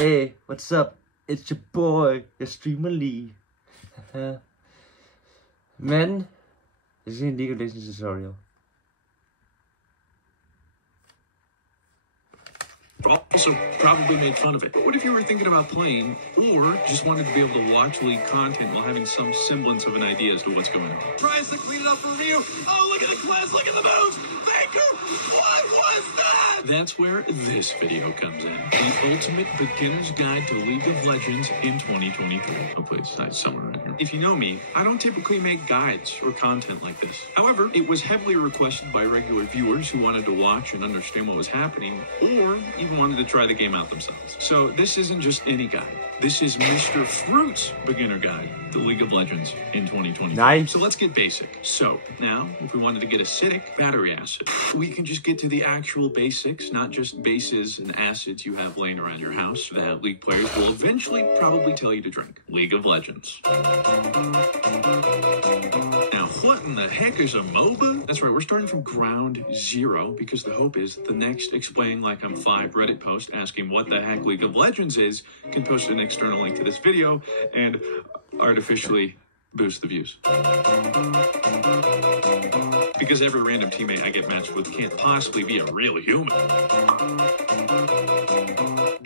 Hey, what's up? It's your boy, your streamer Lee. Man, this is a League of Legends tutorial. Also probably made fun of it. But what if you were thinking about playing or just wanted to be able to watch League content while having some semblance of an idea as to what's going on? Tries to clean it up for Ryu. Oh, look at the class, look at the moves! Faker! What was that? That's where this video comes in. The ultimate beginner's guide to League of Legends in 2023. Hopefully it's somewhere around here. If you know me, I don't typically make guides or content like this. However, it was heavily requested by regular viewers who wanted to watch and understand what was happening, or even wanted to try the game out themselves. So this isn't just any guide. This is Mr. Fruit's beginner guide to League of Legends in 2020. Nice. So let's get basic. So now, if we wanted to get acidic, battery acid, we can just get to the actual basics, not just bases and acids you have laying around your house that League players will eventually probably tell you to drink. League of Legends. Now, what in the heck is a MOBA? That's right, we're starting from ground zero because the hope is the next Explain Like I'm 5 Reddit post asking what the heck League of Legends is can post an external link to this video and artificially boost the views. Because every random teammate I get matched with can't possibly be a real human.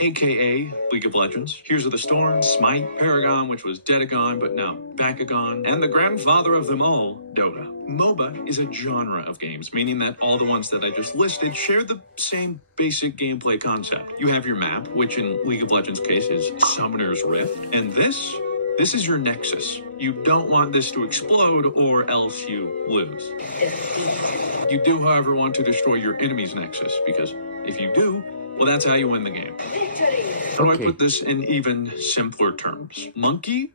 AKA League of Legends, Heroes of the Storm, Smite, Paragon, which was Dedagon, but now Bakugan, and the grandfather of them all, Dota. MOBA is a genre of games, meaning that all the ones that I just listed share the same basic gameplay concept. You have your map, which in League of Legends' case is Summoner's Rift, and this is your nexus. You don't want this to explode or else you lose. You do, however, want to destroy your enemy's nexus, because if you do, well, that's how you win the game. How do I put this in even simpler terms? Monkey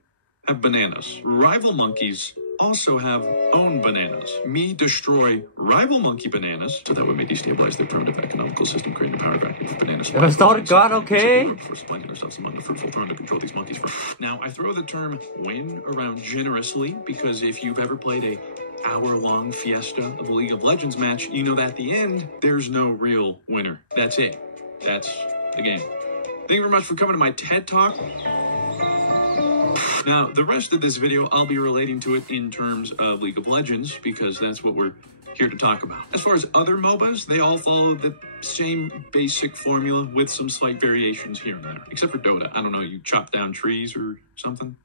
have bananas. Rival monkeys also have own bananas. Me destroy rival monkey bananas, so that would may destabilize their primitive economical system, creating a power vacuum for bananas. I started God, okay? Before supplanting themselves among the fruitful throne to control these monkeys. Now, I throw the term win around generously because if you've ever played a hour-long fiesta of a League of Legends match, you know that at the end, there's no real winner. That's it. That's the game. Thank you very much for coming to my TED Talk. Now, the rest of this video, I'll be relating to it in terms of League of Legends, because that's what we're here to talk about. As far as other MOBAs, they all follow the same basic formula with some slight variations here and there. Except for Dota. I don't know, you chop down trees or something?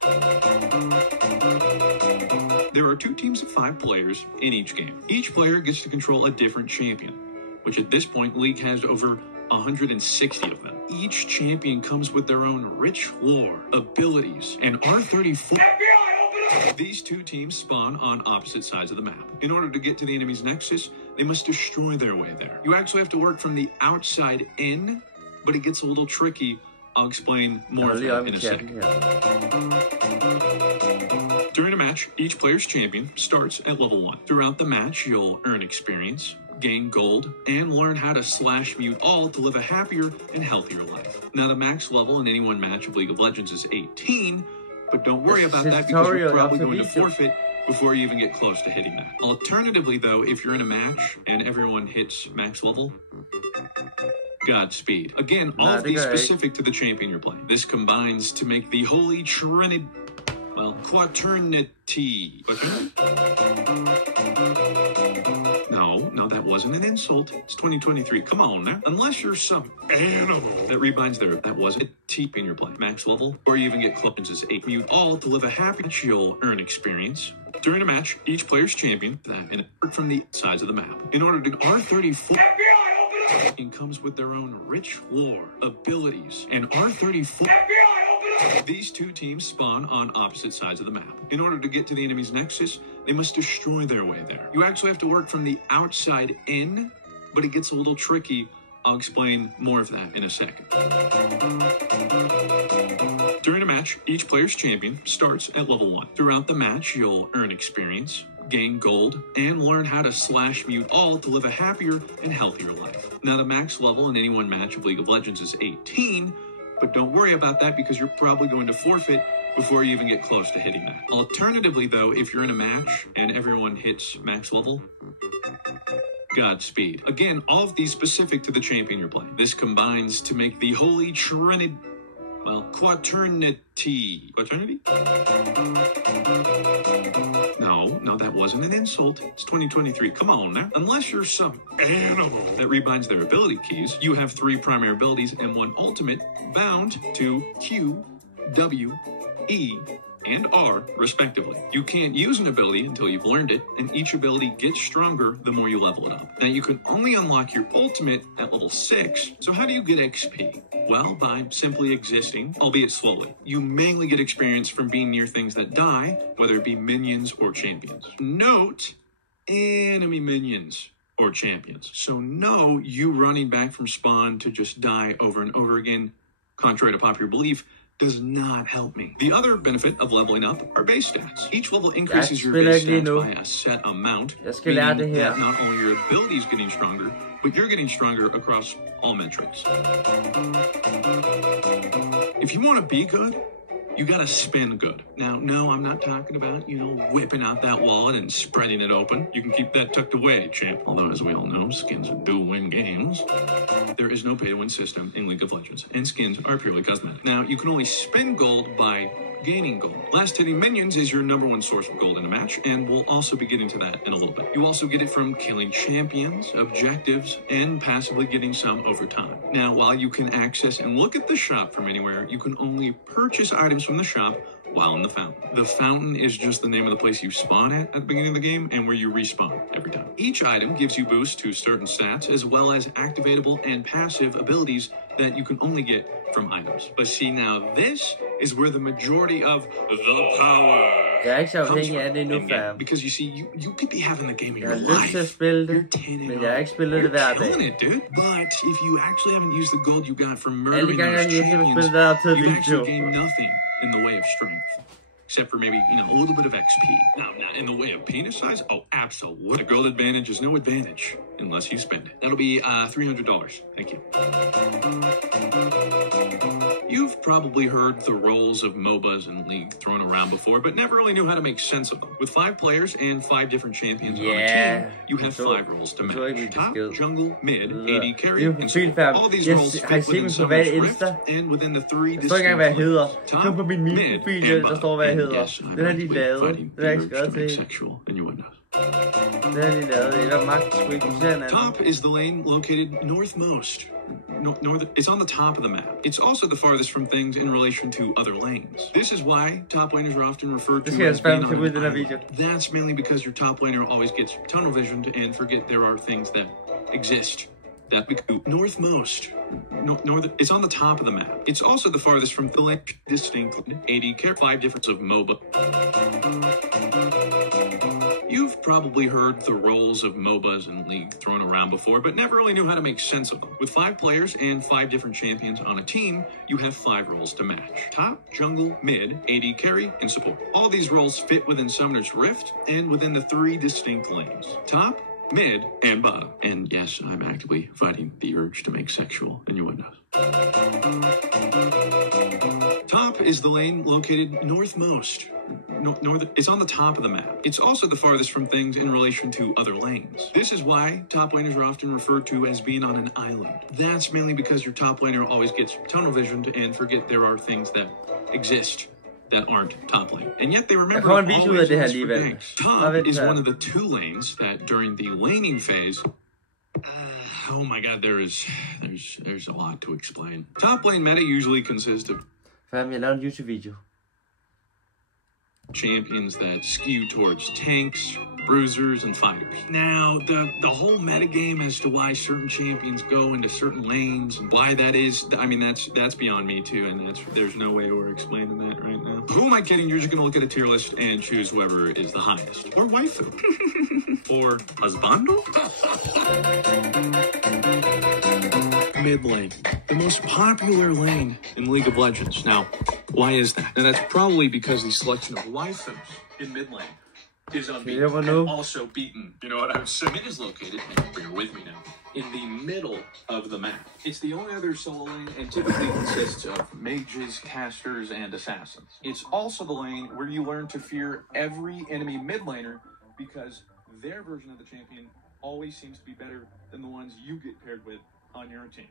There are 2 teams of 5 players in each game. Each player gets to control a different champion, which at this point, League has over 160 of them. Each champion comes with their own rich lore, abilities, and R34. FBI, open up! These 2 teams spawn on opposite sides of the map. In order to get to the enemy's nexus, they must destroy their way there. You actually have to work from the outside in, but it gets a little tricky. I'll explain more of that in a second. During a match, each player's champion starts at level 1. Throughout the match, you'll earn experience, gain gold, and learn how to slash mute all to live a happier and healthier life. Now, the max level in any one match of League of Legends is 18, but don't worry about that because you're probably going to forfeit before you even get close to hitting that. Alternatively, though, if you're in a match and everyone hits max level, Godspeed. Again, all of these specific to the champion you're playing. This combines to make the Holy Trinity, well, Quaternity. No, that wasn't an insult. It's 2023. Come on now. Unless you're some animal that rebinds their, that wasn't a teep in your play. Max level, or you even get clones as 8. Mute all to live a happy match. You'll earn experience. During a match, each player's champion, and from the sides of the map. In order to R34. FBI, open up! And comes with their own rich lore, abilities, and R34. FBI, open up! These 2 teams spawn on opposite sides of the map. In order to get to the enemy's nexus, they must destroy their way there. You actually have to work from the outside in, but it gets a little tricky. I'll explain more of that in a second. During a match, each player's champion starts at level 1. Throughout the match, you'll earn experience, gain gold, and learn how to slash mute all to live a happier and healthier life. Now, the max level in any one match of League of Legends is 18, but don't worry about that because you're probably going to forfeit before you even get close to hitting that. Alternatively, though, if you're in a match and everyone hits max level, Godspeed. Again, all of these specific to the champion you're playing. This combines to make the Holy Trinity, well, quaternity. Quaternity? No, that wasn't an insult. It's 2023. Come on now. Unless you're some animal that rebinds their ability keys, you have 3 primary abilities and 1 ultimate bound to Q, W, E, and R, respectively. You can't use an ability until you've learned it, and each ability gets stronger the more you level it up. Now, you can only unlock your ultimate at level 6, so how do you get XP? Well, by simply existing, albeit slowly. You mainly get experience from being near things that die, whether it be minions or champions. Note, enemy minions or champions. So no, you running back from spawn to just die over and over again, contrary to popular belief, does not help me. The other benefit of leveling up are base stats. Each level increases your base stats by a set amount, meaning that not only your abilities getting stronger, but you're getting stronger across all metrics. If you want to be good, you gotta spend good. Now, no, I'm not talking about, whipping out that wallet and spreading it open. You can keep that tucked away, champ. Although, as we all know, skins do win games. There is no pay-to-win system in League of Legends, and skins are purely cosmetic. Now, you can only spend gold by gaining gold. Last hitting minions is your #1 source of gold in a match, and we'll also be getting to that in a little bit. You also get it from killing champions, objectives, and passively getting some over time. Now, while you can access and look at the shop from anywhere, you can only purchase items from the shop while in the fountain. The fountain is just the name of the place you spawn at the beginning of the game and where you respawn every time. Each item gives you boosts to certain stats as well as activatable and passive abilities that you can only get from items. But see, now this is where the majority of the power comes from. Because you see, you could be having the game of your life. You're 10 and you're killing it, dude. But if you actually haven't used the gold you got from murdering those champions, you've actually gained nothing in the way of strength. Except for maybe, a little bit of XP. Now, not in the way of penis size? Oh, absolutely. The gold advantage is no advantage unless you spend it. That'll be $300. Thank you. You've probably heard the roles of MOBAs in League thrown around before, but never really knew how to make sense of them. With 5 players and 5 different champions on a team, you have 5 roles to match. Top, jungle, mid, AD carry, and support. All these roles fit within Summoner's Rift, and within the 3 distinct lanes. Top, mid, and bottom. And yes, I'm actually fighting the urge to make sexual innuendos. Top is the lane located northmost. It's on the top of the map. It's also the farthest from things in relation to other lanes. This is why top laners are often referred to as being on an island. That's mainly because your top laner always gets tunnel visioned and forget there are things that exist. That northmost. It's on the top of the map. It's also the farthest from the lane distinctly. AD care 5 difference of MOBA. You've probably heard the roles of MOBAs in League thrown around before, but never really knew how to make sense of them. With 5 players and 5 different champions on a team, you have 5 roles to match. Top, jungle, mid, AD carry, and support. All these roles fit within Summoner's Rift and within the 3 distinct lanes. Top, mid, and bottom. And yes, I'm actively fighting the urge to make sexual innuendos. Top is the lane located northmost. It's on the top of the map. It's also the farthest from things in relation to other lanes. This is why top laners are often referred to as being on an island. That's mainly because your top laner always gets tunnel visioned and forget there are things that exist that aren't top lane. And yet they remember always top is one of the 2 lanes that during the laning phase, oh my god, there's a lot to explain. Top lane meta usually consists of champions that skew towards tanks, bruisers, and fighters. Now, the whole metagame as to why certain champions go into certain lanes and why that is, I mean, that's beyond me too, and there's no way we're explaining that right now. Who am I kidding? You're just gonna look at a tier list and choose whoever is the highest. Or waifu. Or husbando? Mid lane. The most popular lane in League of Legends. Now, why is that? Now, that's probably because the selection of waifus in mid lane is unbeaten and also beaten. You know what I'm saying? Mid is located, and bear with me now, in the middle of the map. It's the only other solo lane and typically consists of mages, casters, and assassins. It's also the lane where you learn to fear every enemy mid laner because their version of the champion always seems to be better than the ones you get paired with on your team.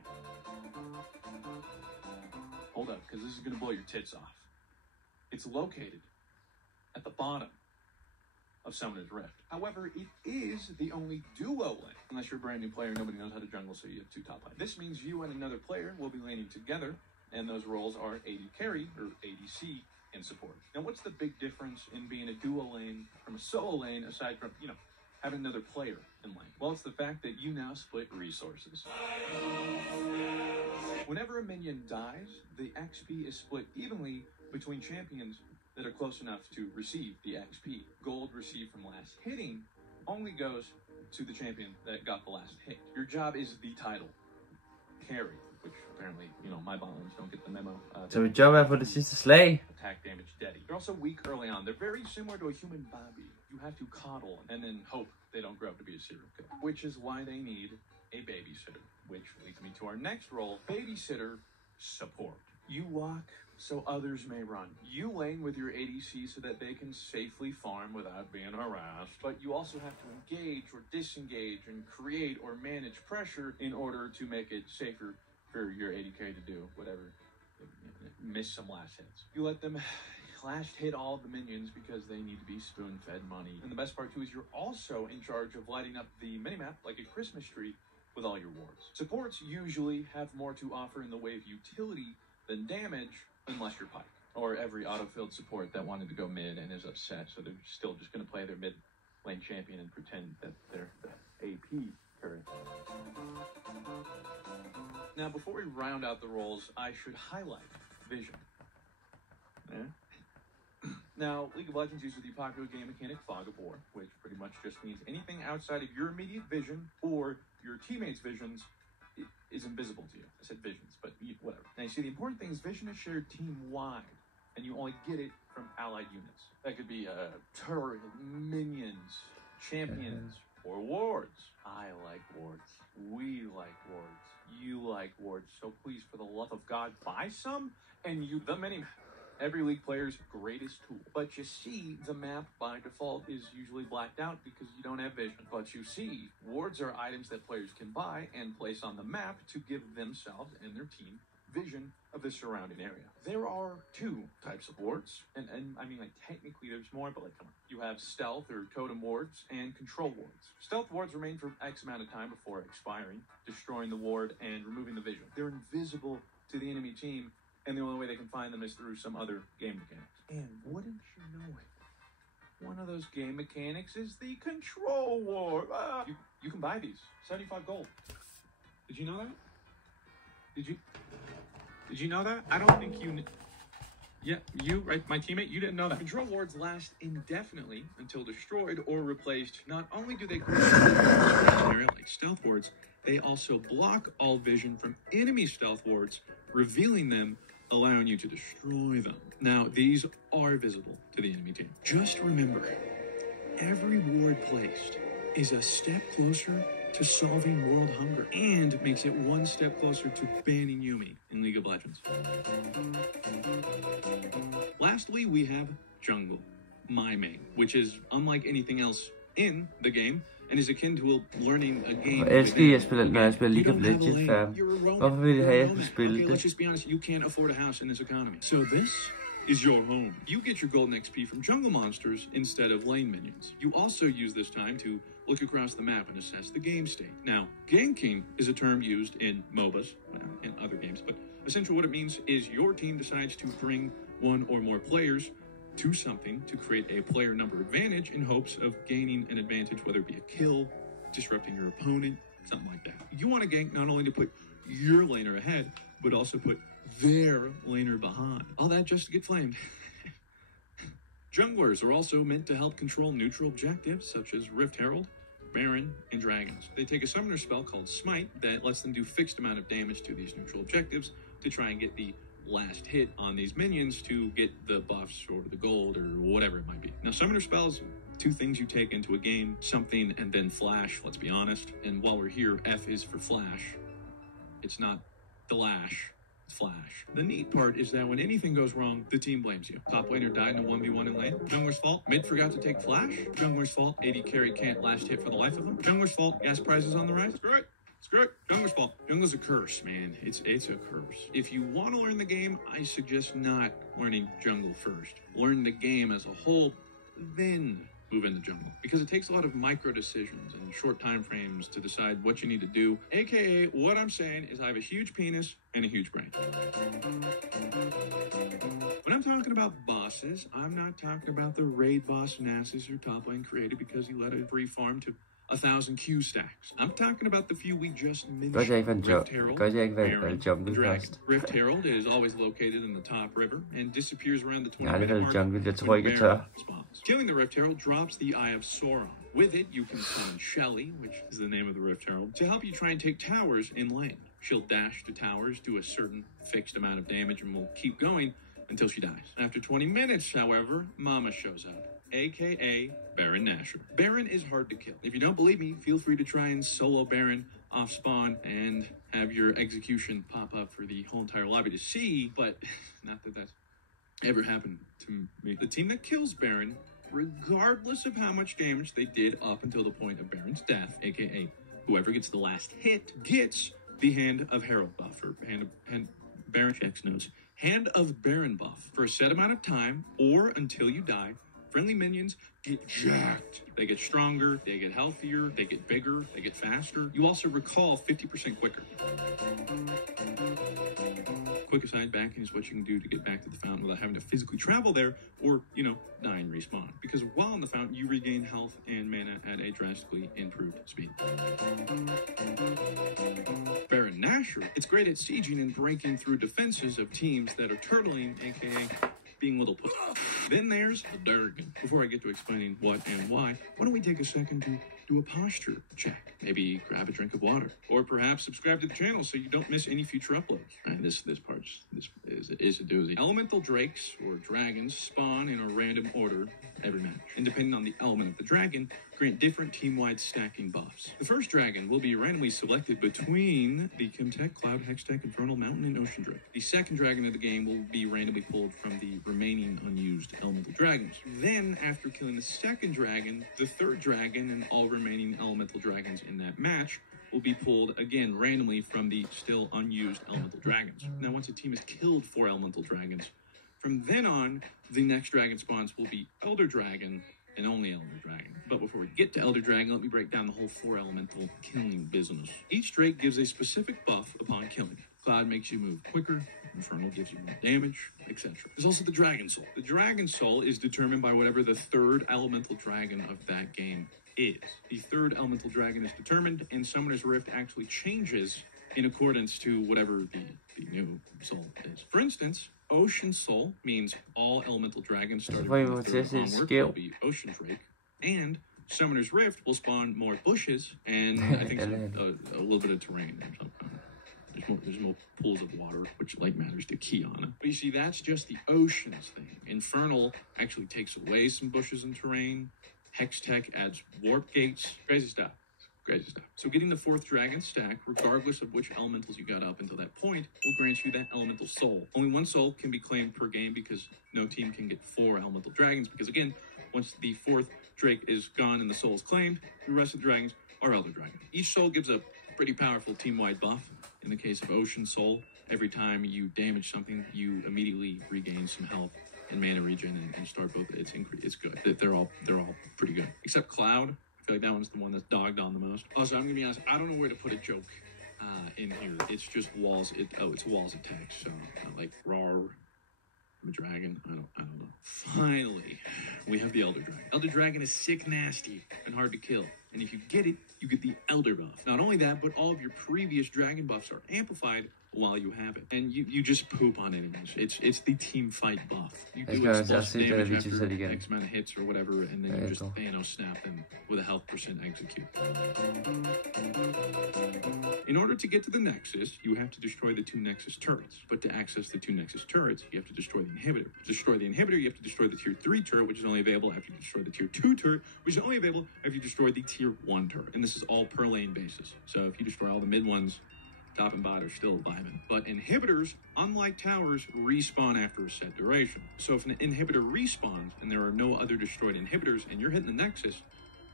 hold up, because this is going to blow your tits off. It's located at the bottom of Summoner's Rift. However, it is the only duo lane. Unless you're a brand new player, nobody knows how to jungle, so you have 2 top lanes. This means you and another player will be laning together, and those roles are AD carry, or ADC, and support. Now, what's the big difference in being a duo lane from a solo lane, aside from, having another player in lane? Well, it's the fact that you now split resources. Whenever a minion dies, the XP is split evenly between champions that are close enough to receive the XP. Gold received from last hitting only goes to the champion that got the last hit. Your job is the title, carry, which apparently, my bottlings don't get the memo. Så mit job er på det sidste slag. Attack damage daddy. They're also weak early on. They're very similar to a human baby. You have to coddle and then hope they don't grow up to be a serial killer. Which is why they need a babysitter. Which leads me to our next role, babysitter support. You walk so others may run. You lane with your ADC so that they can safely farm without being harassed. But you also have to engage or disengage and create or manage pressure in order to make it safer for your AD carry to do whatever. Miss some last hits. You let them last hit all of the minions because they need to be spoon-fed money. And the best part too is you're also in charge of lighting up the minimap like a Christmas tree with all your wards. Supports usually have more to offer in the way of utility than damage, unless you're Pike. Or every autofilled support that wanted to go mid and is upset, so they're still just going to play their mid lane champion and pretend that they're the AP carry. Now, before we round out the roles, I should highlight vision. Now, League of Legends uses the popular game mechanic Fog of War, which pretty much just means anything outside of your immediate vision or your teammates' visions is invisible to you. I said visions, but whatever. Now, you see, the important thing is vision is shared team-wide, and you only get it from allied units. That could be turret, minions, champions, or wards. I like wards. We like wards. You like wards. So please, for the love of God, buy some and use the minimap. Every league player's greatest tool. But you see, the map by default is usually blacked out because you don't have vision. But you see, wards are items that players can buy and place on the map to give themselves and their team vision of the surrounding area. There are 2 types of wards, and I mean, like, technically there's more, but like, come on. You have stealth or totem wards and control wards. Stealth wards remain for X amount of time before expiring, destroying the ward and removing the vision. They're invisible to the enemy team, and the only way they can find them is through some other game mechanics. And wouldn't you know it, one of those game mechanics is the control ward. You can buy these, 75 gold. Did you know that? Did you know that? I don't think you... Yeah, you, right, my teammate, you didn't know that. Control wards last indefinitely until destroyed or replaced. Not only do they create an area like stealth wards, they also block all vision from enemy stealth wards, revealing them, allowing you to destroy them. Now, these are visible to the enemy team. Just remember, every ward placed is a step closer to solving world hunger and makes it one step closer to banning Yumi in League of Legends. Lastly, we have jungle, my main, which is unlike anything else in the game and is akin to learning a game. Jeg elsker at spille, når jeg spiller League of Legends. Hvorfor vil jeg have, at jeg skal spille det? Let's just be honest, you can't afford a house in this economy. So this is your home. You get your golden XP from jungle monsters instead of lane minions. You also use this time to look across the map and assess the game state. Now, ganking is a term used in MOBAs, and other games, but essentially what it means is your team decides to bring one or more players to something to create a player number advantage in hopes of gaining an advantage, whether it be a kill, disrupting your opponent, something like that. You want to gank not only to put your laner ahead, but also put their laner behind. All that just to get flamed. Junglers are also meant to help control neutral objectives such as Rift Herald, Baron, and Dragons. They take a summoner spell called Smite that lets them do fixed amount of damage to these neutral objectives to try and get the last hit on these minions to get the buffs or the gold or whatever it might be. Now, summoner spells, 2 things you take into a game, something and then flash, let's be honest. And while we're here, F is for flash. It's not the lash, it's flash. The neat part is that when anything goes wrong, the team blames you. Top laner died in a 1v1 in lane. Jungler's fault, mid forgot to take flash. Jungler's fault, AD carry can't last hit for the life of them. Jungler's fault, gas prices on the rise. Screw it. Screw it. Jungler's fault. Jungler's a curse, man. It's a curse. If you want to learn the game, I suggest not learning jungle first. Learn the game as a whole, then move into jungle. Because it takes a lot of micro decisions and short time frames to decide what you need to do. AKA, what I'm saying is I have a huge penis and a huge brain. When I'm talking about bosses, I'm not talking about the raid boss Nasus your top lane created because he let a free farm to 1,000 Q stacks. I'm talking about the few we just mentioned. Rift Herald, Baron, Dragon. Rift Herald is always located in the top river and disappears around the 20-minute mark when Baron spawns. Killing the Rift Herald drops the Eye of Sauron. With it, you can summon Shelly, which is the name of the Rift Herald, to help you try and take towers in lane. She'll dash to towers, do a certain fixed amount of damage, and will keep going until she dies. After 20 minutes, however, Mama shows up, aka Baron Nashor. Baron is hard to kill. If you don't believe me, feel free to try and solo Baron off spawn and have your execution pop up for the whole entire lobby to see, but not that that's ever happened to me. The team that kills Baron, regardless of how much damage they did up until the point of Baron's death, aka whoever gets the last hit, gets the Hand of Herald buff, or Baron checks knows. Hand of Baron buff for a set amount of time or until you die. Friendly minions get jacked. They get stronger, they get healthier, they get bigger, they get faster. You also recall 50% quicker. Quick aside, backing is what you can do to get back to the fountain without having to physically travel there or, die and respawn. Because while in the fountain, you regain health and mana at a drastically improved speed. Baron Nashor, it's great at sieging and breaking through defenses of teams that are turtling, aka being little pussy. Then there's the Durgan. Before I get to explaining what and why don't we take a second to do a posture check? Maybe grab a drink of water, or perhaps subscribe to the channel so you don't miss any future uploads. This is a doozy. Elemental drakes or dragons spawn in a random order every match, and depending on the element of the dragon, grant different team-wide stacking buffs. The first dragon will be randomly selected between the Chemtech, Cloud, Hextech, Infernal, Mountain, and Ocean Drift. The second dragon of the game will be randomly pulled from the remaining unused elemental dragons. Then, after killing the second dragon, the third dragon and all remaining elemental dragons in that match will be pulled again randomly from the still unused elemental dragons. Now, once a team has killed 4 elemental dragons, from then on, the next dragon spawns will be Elder Dragon and only Elder Dragon. But before we get to Elder Dragon, let me break down the whole 4 elemental killing business. Each drake gives a specific buff upon killing. Cloud makes you move quicker, Infernal gives you more damage, etc. There's also the Dragon Soul. The Dragon Soul is determined by whatever the third elemental dragon of that game is. The third elemental dragon is determined, and Summoner's Rift actually changes in accordance to whatever the new soul is. For instance, Ocean Soul means all elemental dragons starting from the third onward will be Ocean Drake, and Summoner's Rift will spawn more bushes and I think a little bit of terrain or something. There's more pools of water, which matters to Kiana. But you see, that's just the oceans thing. Infernal actually takes away some bushes and terrain. Hextech adds warp gates. Crazy stuff. Crazy stuff. So getting the 4th dragon stack, regardless of which elementals you got up until that point, will grant you that elemental soul. Only 1 soul can be claimed per game because no team can get 4 elemental dragons. Because again, once the 4th drake is gone and the soul is claimed, the rest of the dragons are Elder Dragon. Each soul gives a pretty powerful team-wide buff. In the case of Ocean Soul, every time you damage something, you immediately regain some health and mana regen and start both. It's good. They're all pretty good. Except Cloud. I feel like that one's the one that's dogged on the most. Also, I'm gonna be honest, I don't know where to put a joke in here. It's just walls. It's walls of text. So like rawr. I'm a dragon. I don't know. Finally, we have the Elder Dragon. Elder Dragon is sick, nasty, and hard to kill. And if you get it, you get the Elder buff. Not only that, but all of your previous dragon buffs are amplified while you have it. And you just poop on enemies. It's the team fight buff. You do explosive damage after X amount of hits or whatever, and then you just Thanos snap them with a health percent execute. In order to get to the Nexus, you have to destroy the 2 Nexus turrets. But to access the 2 Nexus turrets, you have to destroy the inhibitor. To destroy the inhibitor, you have to destroy the tier 3 turret, which is only available after you destroy the tier 2 turret, which is only available after you destroy the tier 1 turret. And this is all per lane basis. So if you destroy all the mid ones, top and bot are still vibing. But inhibitors, unlike towers, respawn after a set duration. So if an inhibitor respawns and there are no other destroyed inhibitors and you're hitting the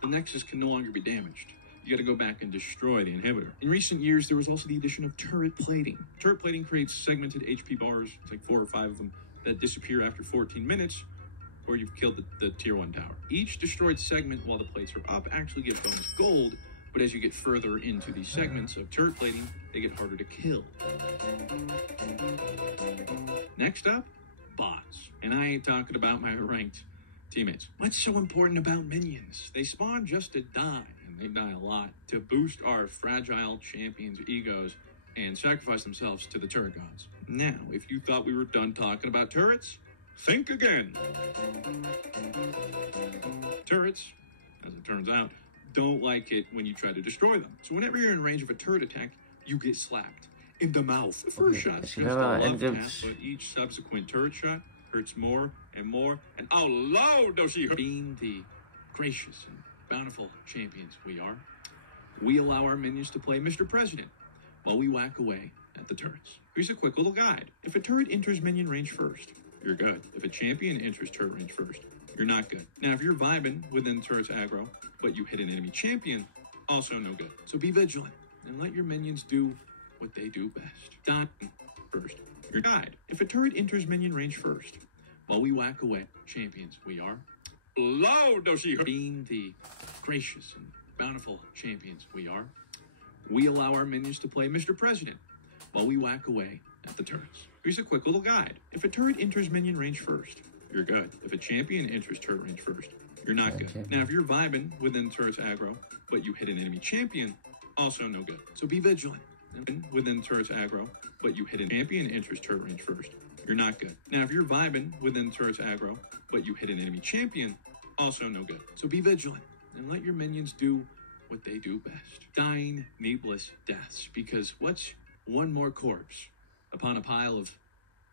Nexus can no longer be damaged. you got to go back and destroy the inhibitor. In recent years, there was also the addition of turret plating. Turret plating creates segmented HP bars, it's like 4 or 5 of them, that disappear after 14 minutes, or you've killed the tier 1 tower. Each destroyed segment while the plates are up actually gives bonus gold, but as you get further into these segments of turret plating, they get harder to kill. Next up, bots. And I ain't talking about my ranked teammates. What's so important about minions? They spawn just to die, and they die a lot, to boost our fragile champions' egos and sacrifice themselves to the turret gods. Now, if you thought we were done talking about turrets, think again. Turrets, as it turns out, don't like it when you try to destroy them. So whenever you're in range of a turret attack, you get slapped in the mouth. The first shot seems to love tap, but each subsequent turret shot hurts more and more. And oh, Lord, does she hurt. Being the gracious and bountiful champions we are, we allow our minions to play Mr. President while we whack away at the turrets. Here's a quick little guide. If a turret enters minion range first, you're good. If a champion enters turret range first, you're not good. Now, if you're vibing within the turret's aggro, but you hit an enemy champion, also no good. So be vigilant and let your minions do what they do best. Die first. Your guide. If a turret enters minion range first, while we whack away champions we are, Lord, does she hurt. Being the gracious and bountiful champions we are, we allow our minions to play Mr. President while we whack away at the turrets. Here's a quick little guide. If a turret enters minion range first, you're good. If a champion enters turret range first, you're not good. Now, if you're vibing within the turret's aggro, but you hit an enemy champion, also no good. So be vigilant. Within the turret's aggro, but you hit an champion enters turret range first, you're not good. Now, if you're vibing within the turret's aggro, but you hit an enemy champion, also no good. So be vigilant and let your minions do what they do best. Dying needless deaths, because what's one more corpse upon a pile of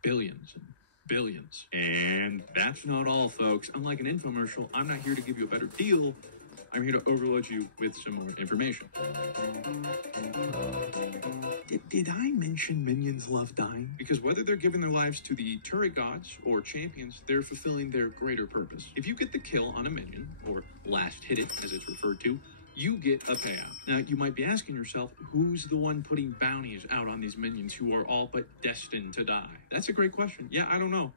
billions and billions? And that's not all, folks. Unlike an infomercial, I'm not here to give you a better deal. I'm here to overload you with some more information. Did I mention minions love dying? Because whether they're giving their lives to the turret gods or champions, they're fulfilling their greater purpose. If you get the kill on a minion, or last hit it as it's referred to, you get a payout. Now, you might be asking yourself, who's the one putting bounties out on these minions who are all but destined to die? That's a great question. Yeah, I don't know.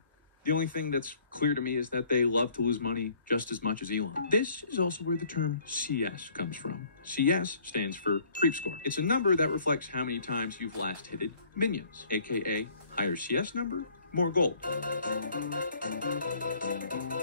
The only thing that's clear to me is that they love to lose money just as much as Elon. This is also where the term CS comes from. CS stands for creep score. It's a number that reflects how many times you've last hitted minions, aka higher CS number, more gold.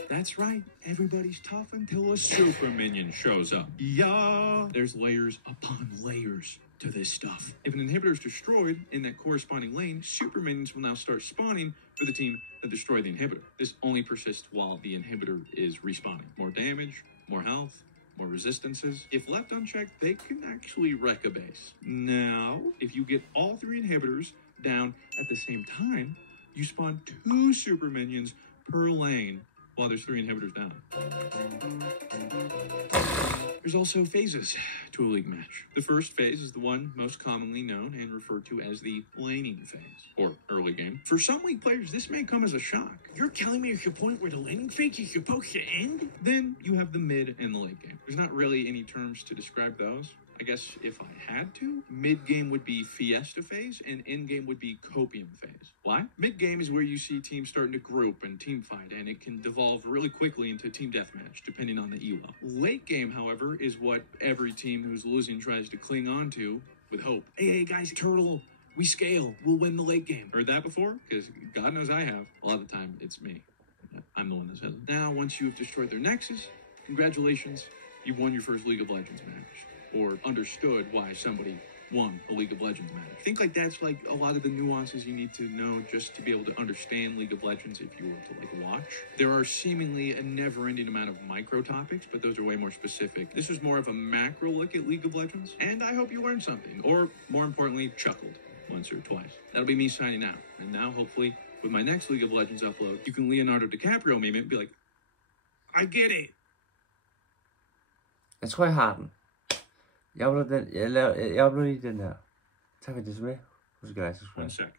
That's right, everybody's tough until a super minion shows up. Yeah, there's layers upon layers to this stuff. If an inhibitor is destroyed in that corresponding lane, super minions will now start spawning for the team that destroyed the inhibitor. This only persists while the inhibitor is respawning. More damage, more health, more resistances. If left unchecked, they can actually wreck a base. Now, if you get all 3 inhibitors down at the same time, you spawn 2 super minions per lane while there's 3 inhibitors down. There's also phases to a league match. The first phase is the one most commonly known and referred to as the laning phase, or early game. For some league players, this may come as a shock. You're telling me there's a point where the laning phase is supposed to end? Then you have the mid and the late game. There's not really any terms to describe those. I guess if I had to, mid-game would be Fiesta phase, and end-game would be Copium phase. Why? Mid-game is where you see teams starting to group and team fight, and it can devolve really quickly into team deathmatch, depending on the elo. Late game, however, is what every team who's losing tries to cling on to with hope. Hey guys, turtle, we scale, we'll win the late game. Heard that before? Because God knows I have. A lot of the time, it's me. I'm the one that says it. Now, once you've destroyed their nexus, congratulations, you've won your first League of Legends match. Or understood why somebody won a League of Legends match. I think that's like a lot of the nuances you need to know just to be able to understand League of Legends if you were to watch. There are seemingly a never-ending amount of micro topics, but those are way more specific. This is more of a macro look at League of Legends, and I hope you learned something, or more importantly, chuckled once or twice. That'll be me signing out. And now, hopefully, with my next League of Legends upload, you can Leonardo DiCaprio meme it and be like, I get it. Jeg tror, jeg har den. Jeg uploader lige den her. Tak for det, så med. Husk at like, subscribe. 1 second.